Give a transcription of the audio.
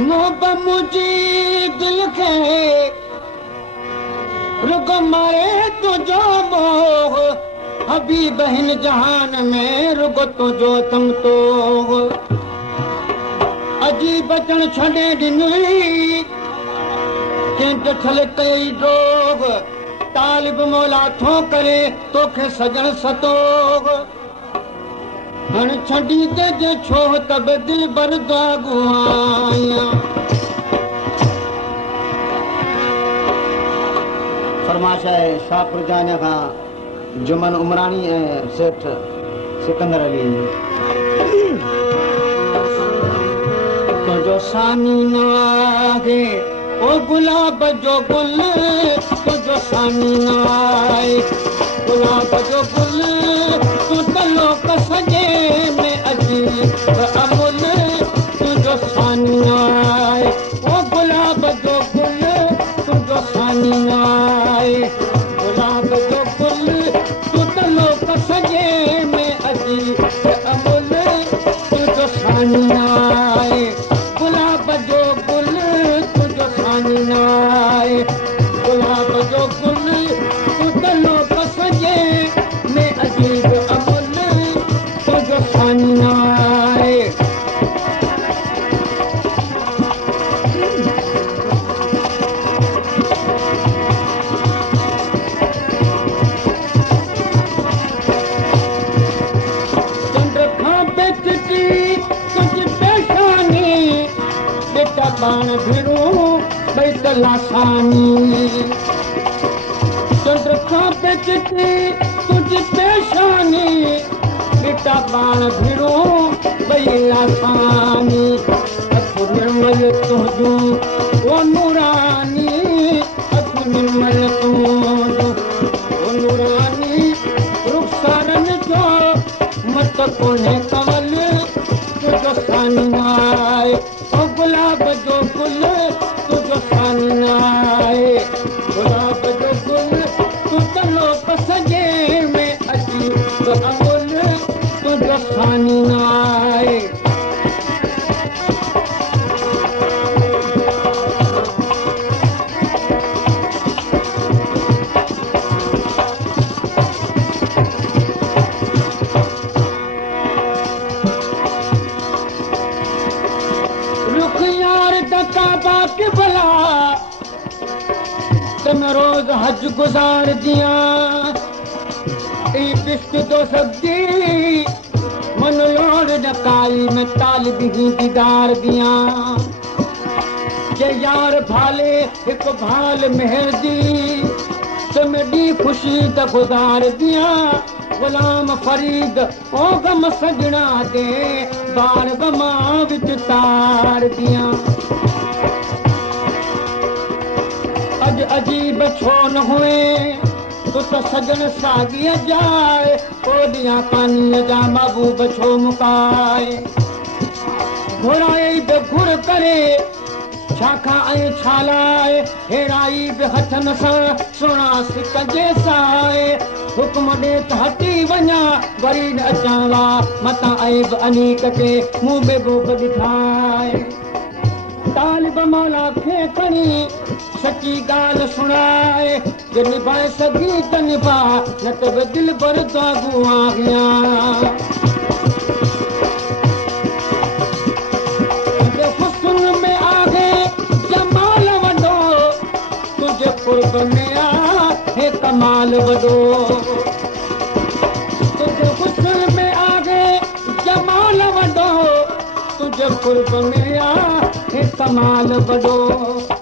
मोहब्बत मुझी दिल के रुग मारे तुझो मोह अभी बहन जहान में रुग तुझो तम तो अजी बचन छड़े ॾिनई कंहिं ॾिठल कई डोग तालिब मौला थो करे तोखे सजण सतोग हण छड़ी जे छो तब दिल बर दुआया फरमाइश है शाहपुर जाने का जुमन उमरानी है सेठ सिकंदर अली तो जो सानी नागे ओ गुलाब जो गुल तो जो सानी नाए गुलाब जो गुल तू तलो कसजे में अजीब अमुल तू जो सानी नाए ओ गुलाब जो गुल तू जो सानी नाए गुलाब जो गुल तू तलो कसजे में अजीब अमुल तू जो सानी नाए गुलाब जो गुल तू जो सानी नाए गुलाब जो गुल तू तलो कसजे में अजीब अमुल तू जो सानी नाए बाण भिड़ो बैत लासानी चंद्र खां बेचती तुझ पेशानी बेटा बाण भिड़ो बै लासानी अखु निर्मल तुझो ओ नूरानी अखु निर्मल तुझो ओ नूरानी रुखसारन जो मत कोन्हे कमल तुझो सानी नाए ओ गुलाब जो गुल तुझो सानी नाए गुलाब जो गुल तू तलो कसजे में अची तो अमुल तुझो सानी नाए के भला तुम रोज हज गुजार दिया बिस्क तो सब्जी मन लोड़ नकाई में ताल भी दीदार दिया जे यार भाले एक भाल मेहर दी तुम दी खुशी त गुजार दिया गुलाम फरीद ओ गम सजना दे बार गमा विच तार दिया अज अजीब छो न हुए तू तो सजन सागी जाए ओ दिया पानी जा महबूब छो मुकाए घुराए बे घुर करे छाखा ऐं छालाए हेराई बे हथन सां सुणा सिक जे साए हुक्म ॾे त हटी वञा वरी न अचांवा मतां ऐं बि अनीक खे मूं बे गोब ॾिठाए तालिब मौला खे खणी सची ॻाल्हि सुणाए जे निभाए सघी त निभा न त बि दिल भर दागू आहियां हुस्न में आहे जमाल वॾो तुंहिंजे क़ुर्ब में आहे कमाल वॾो तुंहिंजे हुस्न में आहे जमाल वॾो तुंहिंजे क़ुर्ब में आहे कमाल वॾो